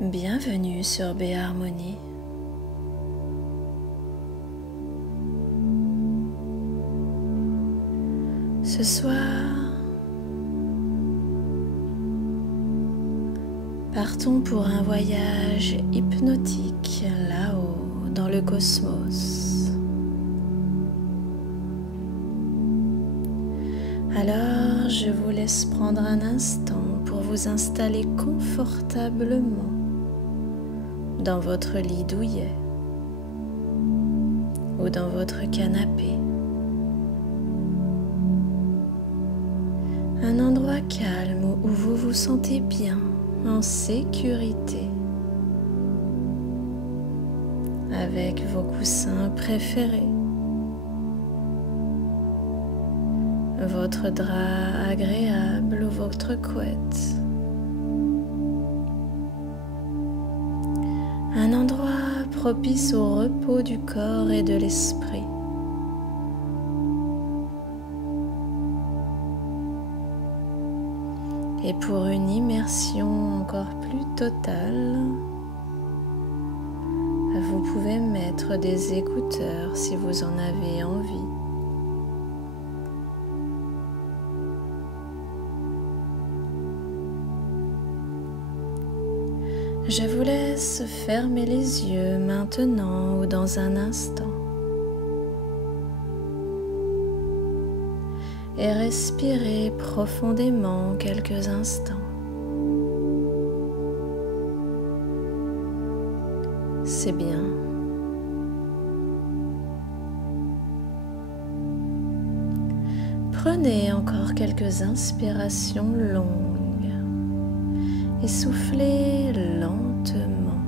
Bienvenue sur B-Harmonie. Ce soir, partons pour un voyage hypnotique là-haut dans le cosmos. Alors, je vous laisse prendre un instant pour vous installer confortablement dans votre lit douillet ou dans votre canapé. Un endroit calme où vous vous sentez bien, en sécurité, avec vos coussins préférés, votre drap agréable ou votre couette. Un endroit propice au repos du corps et de l'esprit. Et pour une immersion encore plus totale, vous pouvez mettre des écouteurs si vous en avez envie. Je vous laisse fermer les yeux maintenant ou dans un instant et respirer profondément quelques instants. C'est bien. Prenez encore quelques inspirations longues et soufflez lentement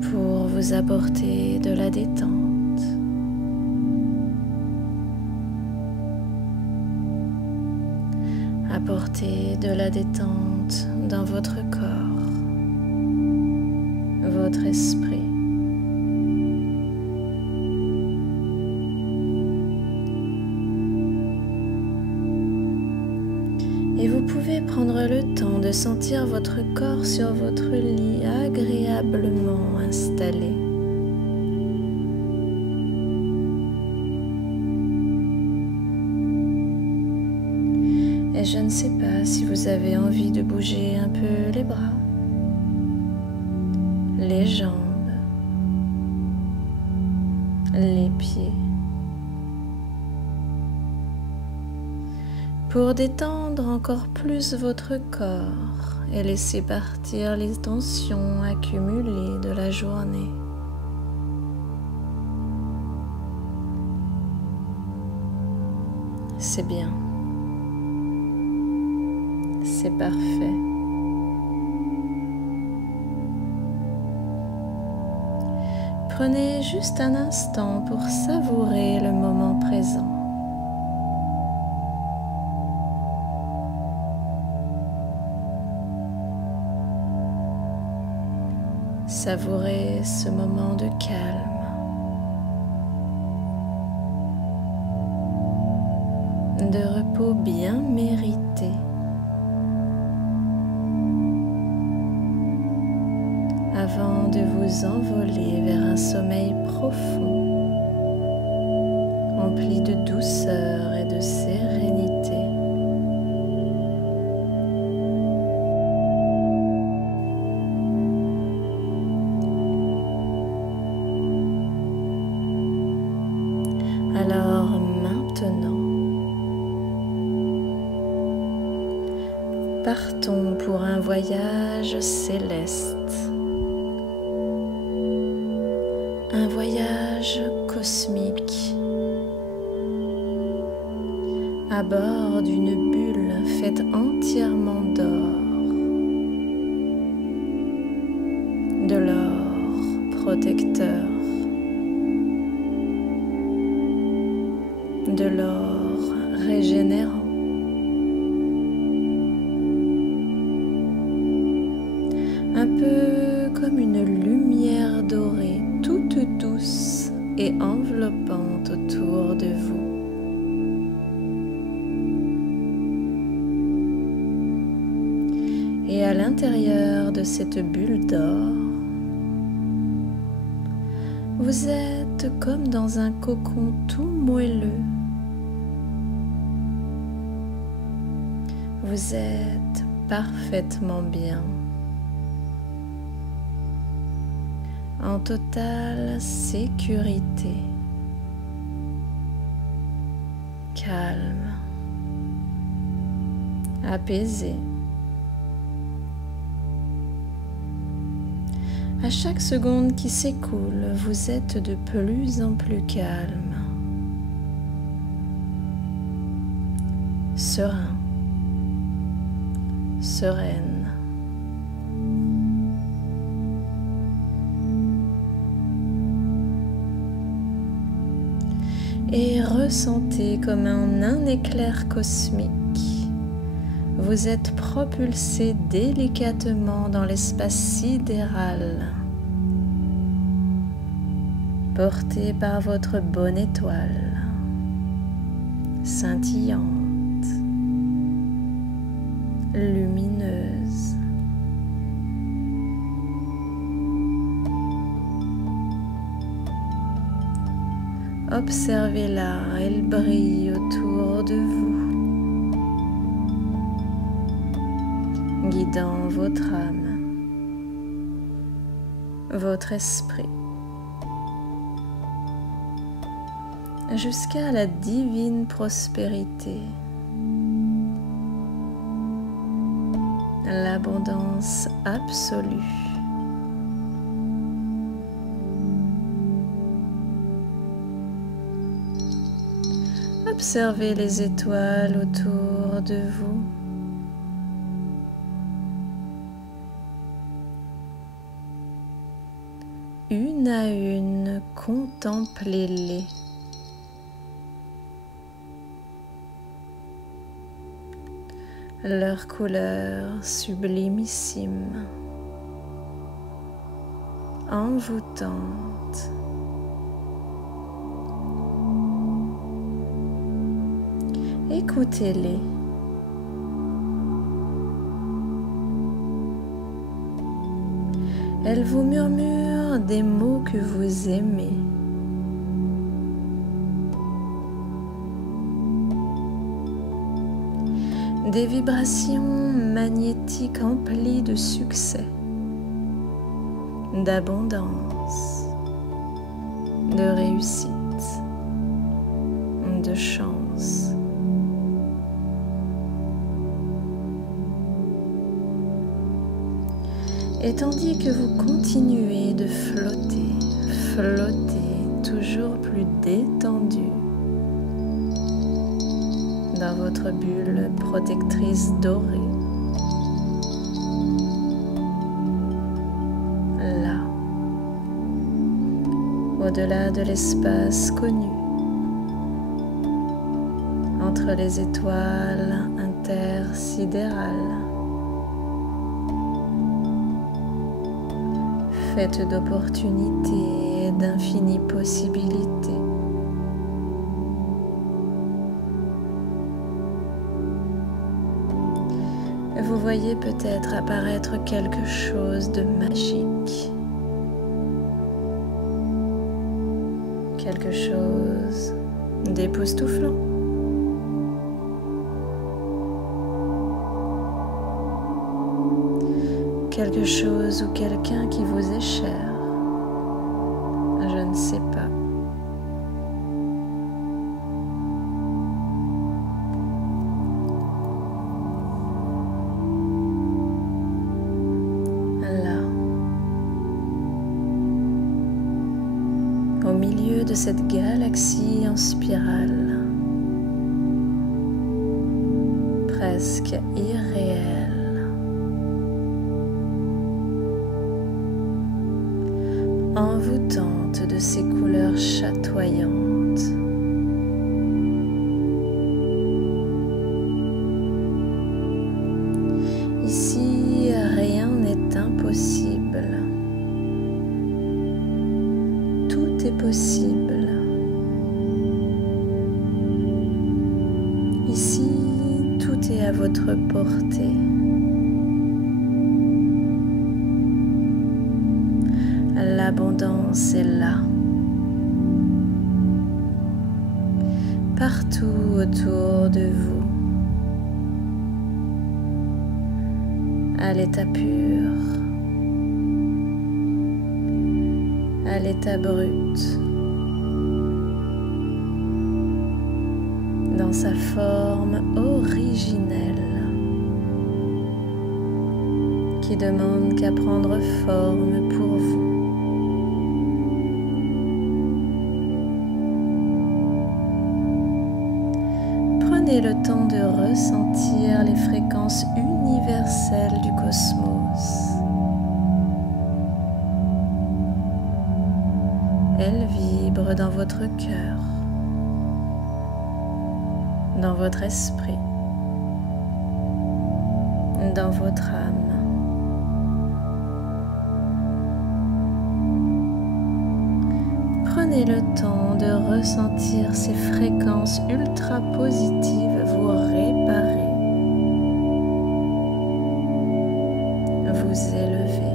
pour vous apporter de la détente. Apportez de la détente dans votre corps, votre esprit. Et vous pouvez prendre le temps de sentir votre corps sur votre lit agréablement installé. Et je ne sais pas si vous avez envie de bouger un peu les bras, les jambes, les pieds, pour détendre encore plus votre corps et laisser partir les tensions accumulées de la journée. C'est bien. C'est parfait. Prenez juste un instant pour savourer le moment présent. Savourez ce moment de calme, de repos bien mérité. Avant de vous envoler vers un sommeil profond, rempli de douceur et de sérénité. Alors maintenant, partons pour un voyage céleste. Un voyage cosmique à bord d'une bulle faite entièrement d'or, de l'or protecteur, de l'or régénérant, un peu comme une lumière dorée toute douce et enveloppante autour de vous. l'intérieur de cette bulle d'or, vous êtes comme dans un cocon tout moelleux. Vous êtes parfaitement bien, en totale sécurité, calme, apaisé. À chaque seconde qui s'écoule, vous êtes de plus en plus calme, serein, sereine. Et ressentez comme en un éclair cosmique, vous êtes propulsé délicatement dans l'espace sidéral, porté par votre bonne étoile, scintillante, lumineuse. Observez-la, elle brille autour de vous, guidant votre âme, votre esprit, jusqu'à la divine prospérité, l'abondance absolue. Observez les étoiles autour de vous. Une à une, contemplez-les. Leur couleur sublimissime, envoûtante. Écoutez-les. Elles vous murmurent des mots que vous aimez. Des vibrations magnétiques emplies de succès, d'abondance, de réussite, de chance. Et tandis que vous continuez de flotter, toujours plus détendu dans votre bulle protectrice dorée, là, au-delà de l'espace connu, entre les étoiles intersidérales, faite d'opportunités et d'infinies possibilités. Vous voyez peut-être apparaître quelque chose de magique, quelque chose d'époustouflant. Quelque chose ou quelqu'un qui vous est cher, je ne sais pas. Là, au milieu de cette galaxie en spirale, presque irréelle, envoûtante de ses couleurs chatoyantes. Ici, rien n'est impossible. Tout est possible. Ici, tout est à votre portée. L'abondance est là, partout autour de vous, à l'état pur, à l'état brut, dans sa forme originelle, qui demande qu'à prendre forme pour vous. Prenez le temps de ressentir les fréquences universelles du cosmos. Elles vibrent dans votre cœur, dans votre esprit, dans votre âme. Prenez le temps de ressentir ces fréquences ultra positives vous réparer, vous élever.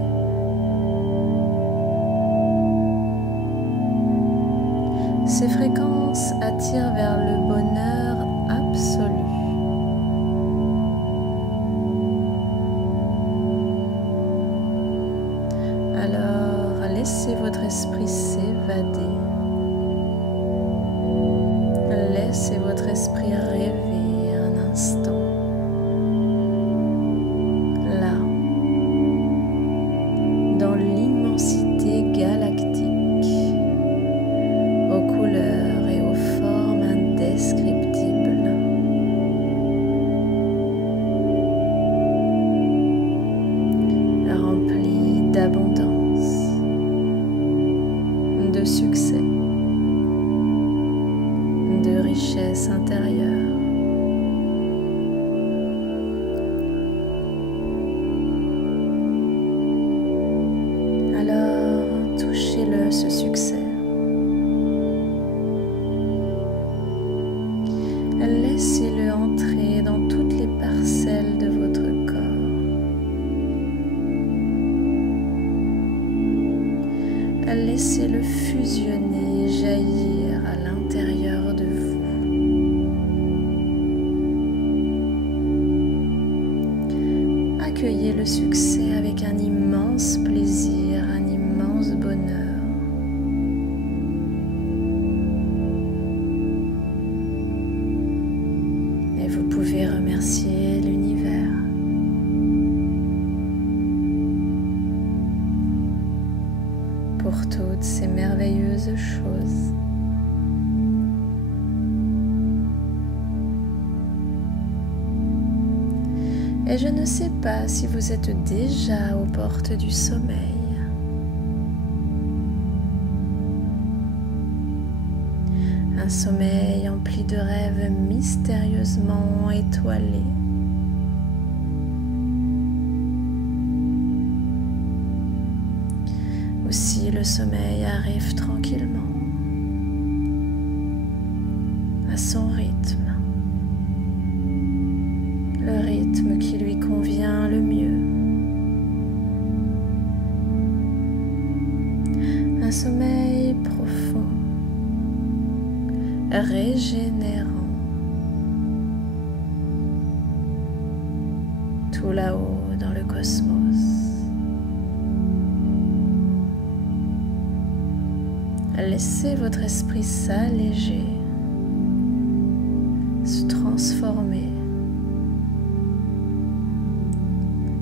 Ces fréquences attirent vers le bonheur absolu. Alors, laissez votre esprit s'évader. Laissez votre esprit rêver un instant. Là, dans l'immensité galactique, aux couleurs et aux formes indescriptibles. Rempli d'abondance, de succès, de richesse intérieure. Alors, touchez-le, ce succès. Laissez-le entrer dans toutes les parcelles de votre corps. Laissez-le fusionner, jaillir à l'intérieur de vous. Accueillez le succès avec un immense plaisir, un immense bonheur. Et vous pouvez remercier l'univers. Pour toutes ces merveilleuses choses. Et je ne sais pas si vous êtes déjà aux portes du sommeil. Un sommeil empli de rêves mystérieusement étoilés. Ou si le sommeil arrive tranquillement, à son rythme, le rythme qui lui convient le mieux. Un sommeil profond, régénérant, tout là-haut dans le cosmos. Laissez votre esprit s'alléger, se transformer,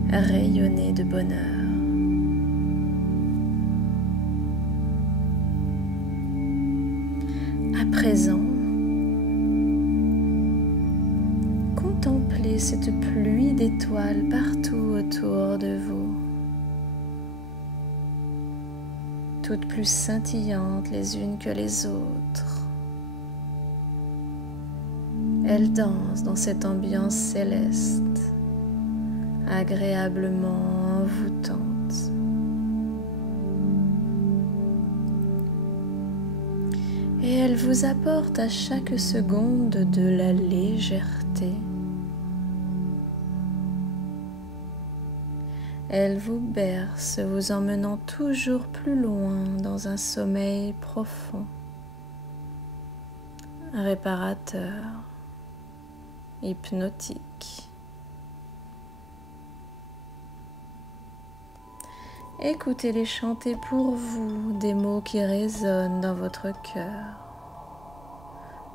rayonner de bonheur. À présent, contemplez cette pluie d'étoiles partout autour de vous, toutes plus scintillantes les unes que les autres. Elles dansent dans cette ambiance céleste, agréablement envoûtante. Et elles vous apportent à chaque seconde de la légèreté. Elle vous berce, vous emmenant toujours plus loin dans un sommeil profond, réparateur, hypnotique. Écoutez-les chanter pour vous des mots qui résonnent dans votre cœur,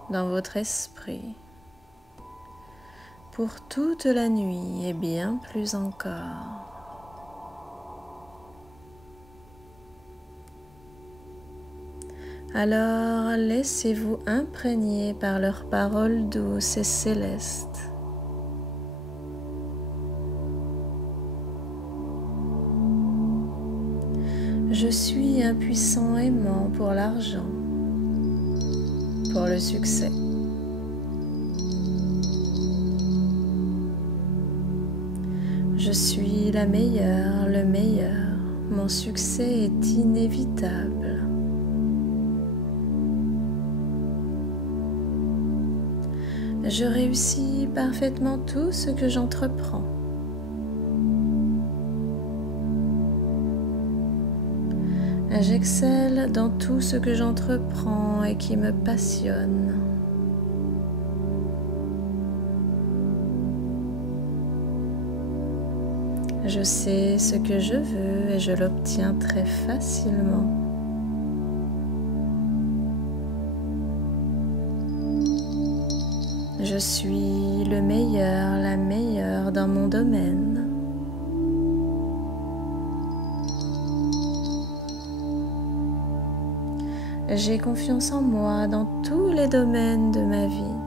dans votre esprit, pour toute la nuit et bien plus encore. Alors laissez-vous imprégner par leurs paroles douces et célestes. Je suis un puissant aimant pour l'argent, pour le succès. Je suis la meilleure, le meilleur. Mon succès est inévitable. Je réussis parfaitement tout ce que j'entreprends. J'excelle dans tout ce que j'entreprends et qui me passionne. Je sais ce que je veux et je l'obtiens très facilement. Je suis le meilleur, la meilleure dans mon domaine. J'ai confiance en moi dans tous les domaines de ma vie.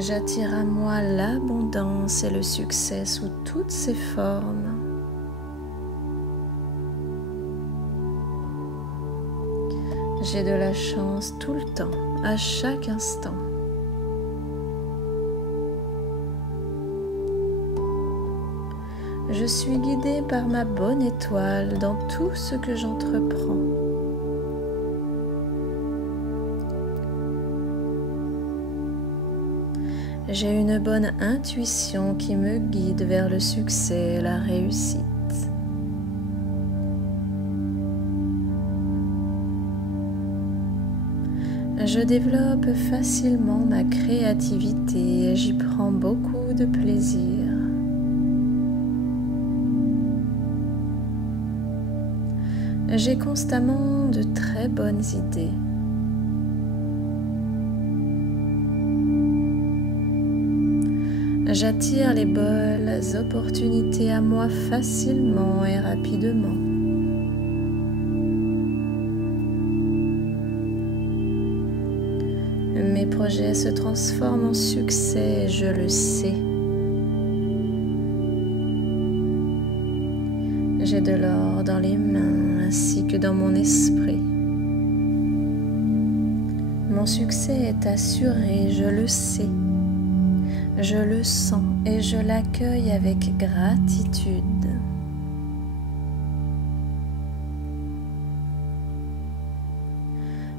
J'attire à moi l'abondance et le succès sous toutes ses formes. J'ai de la chance tout le temps, à chaque instant. Je suis guidée par ma bonne étoile dans tout ce que j'entreprends. J'ai une bonne intuition qui me guide vers le succès et la réussite. Je développe facilement ma créativité et j'y prends beaucoup de plaisir. J'ai constamment de très bonnes idées. J'attire les bonnes opportunités à moi facilement et rapidement. Mes projets se transforment en succès et je le sais. J'ai de l'or dans les mains ainsi que dans mon esprit. Mon succès est assuré, je le sais. Je le sens et je l'accueille avec gratitude.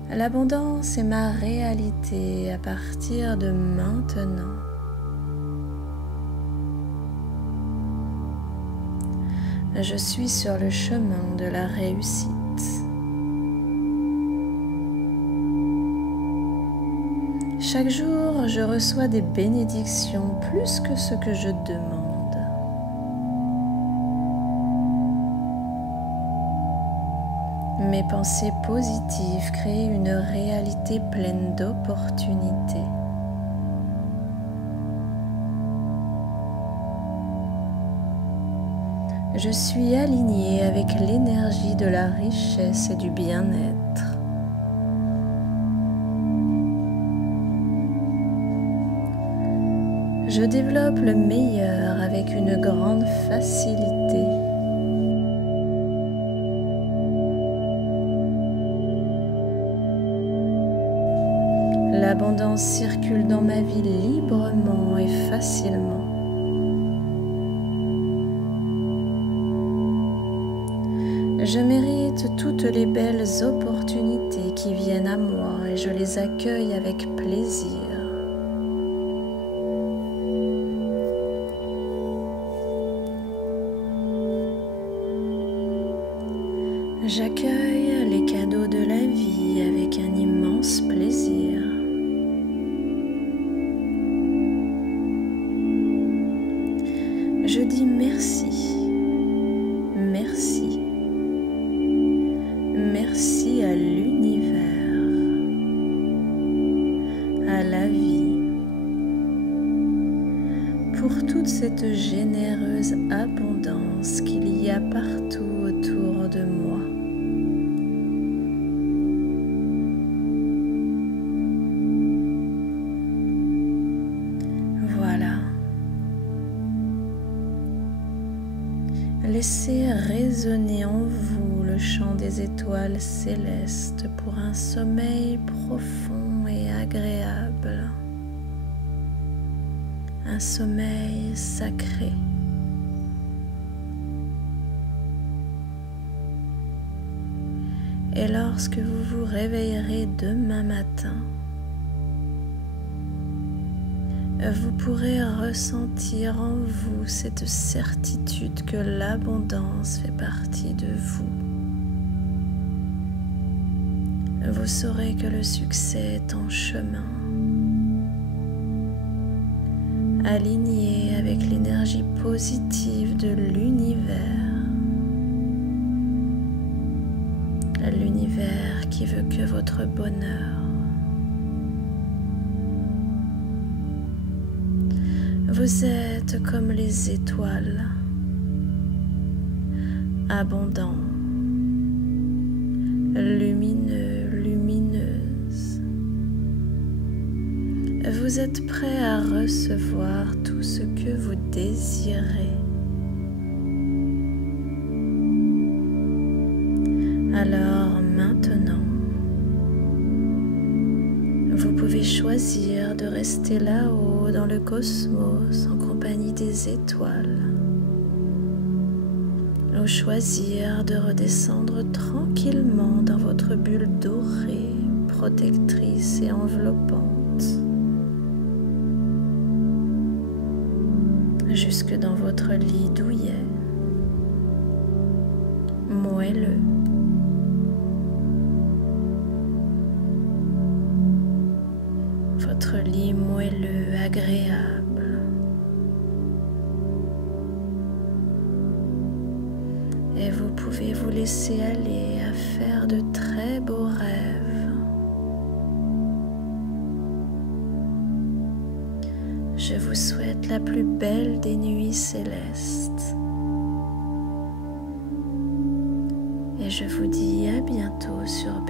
L'abondance est ma réalité à partir de maintenant. Je suis sur le chemin de la réussite. Chaque jour, je reçois des bénédictions plus que ce que je demande. Mes pensées positives créent une réalité pleine d'opportunités. Je suis alignée avec l'énergie de la richesse et du bien-être. Je développe le meilleur avec une grande facilité. L'abondance circule dans ma vie librement et facilement. Je mérite toutes les belles opportunités qui viennent à moi et je les accueille avec plaisir. cette généreuse abondance qu'il y a partout autour de moi. Voilà. Laissez résonner en vous le chant des étoiles célestes pour un sommeil profond et agréable. Un sommeil sacré. Et lorsque vous vous réveillerez demain matin, vous pourrez ressentir en vous cette certitude que l'abondance fait partie de vous. Vous saurez que le succès est en chemin, aligné avec l'énergie positive de l'univers. L'univers qui veut que votre bonheur. Vous êtes comme les étoiles, abondants, lumineux, lumineuses. Vous êtes prêts à recevoir tout ce que vous désirez. Alors maintenant, vous pouvez choisir de rester là-haut dans le cosmos en compagnie des étoiles, ou choisir de redescendre tranquillement dans votre bulle dorée, protectrice et enveloppante, jusque dans votre lit douillet, moelleux. Votre lit moelleux, agréable. Et vous pouvez vous laisser aller à faire de très beaux rêves. Je vous souhaite la plus belle des nuits célestes. Et je vous dis à bientôt sur